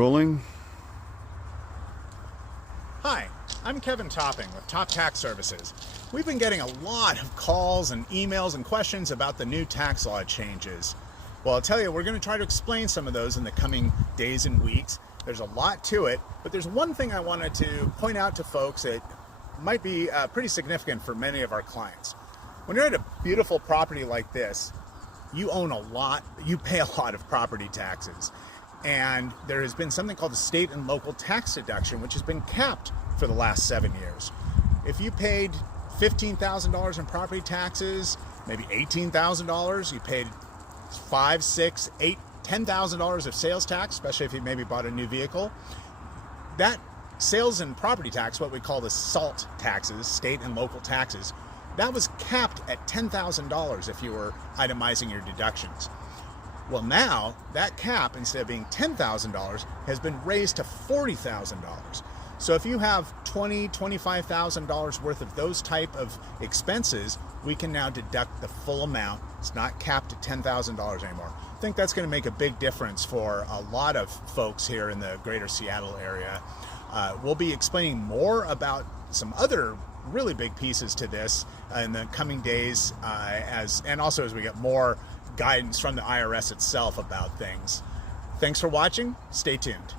Rolling. Hi, I'm Kevin Topping with Top Tax Services. We've been getting a lot of calls and emails and questions about the new tax law changes. Well, I'll tell you, we're going to try to explain some of those in the coming days and weeks. There's a lot to it, but there's one thing I wanted to point out to folks that might be pretty significant for many of our clients. When you're at a beautiful property like this, you own a lot, you pay a lot of property taxes. And there has been something called the state and local tax deduction, which has been capped for the last 7 years. If you paid $15,000 in property taxes, maybe $18,000, you paid $5, $6, $8, $10,000 of sales tax, especially if you maybe bought a new vehicle. That sales and property tax, what we call the SALT taxes, state and local taxes, that was capped at $10,000 if you were itemizing your deductions. Well, now that cap, instead of being $10,000, has been raised to $40,000. So if you have $20,000, $25,000 worth of those type of expenses, we can now deduct the full amount. It's not capped at $10,000 anymore. I think that's going to make a big difference for a lot of folks here in the greater Seattle area. We'll be explaining more about some other really big pieces to this in the coming days, and also as we get more guidance from the IRS itself about things. Thanks for watching. Stay tuned.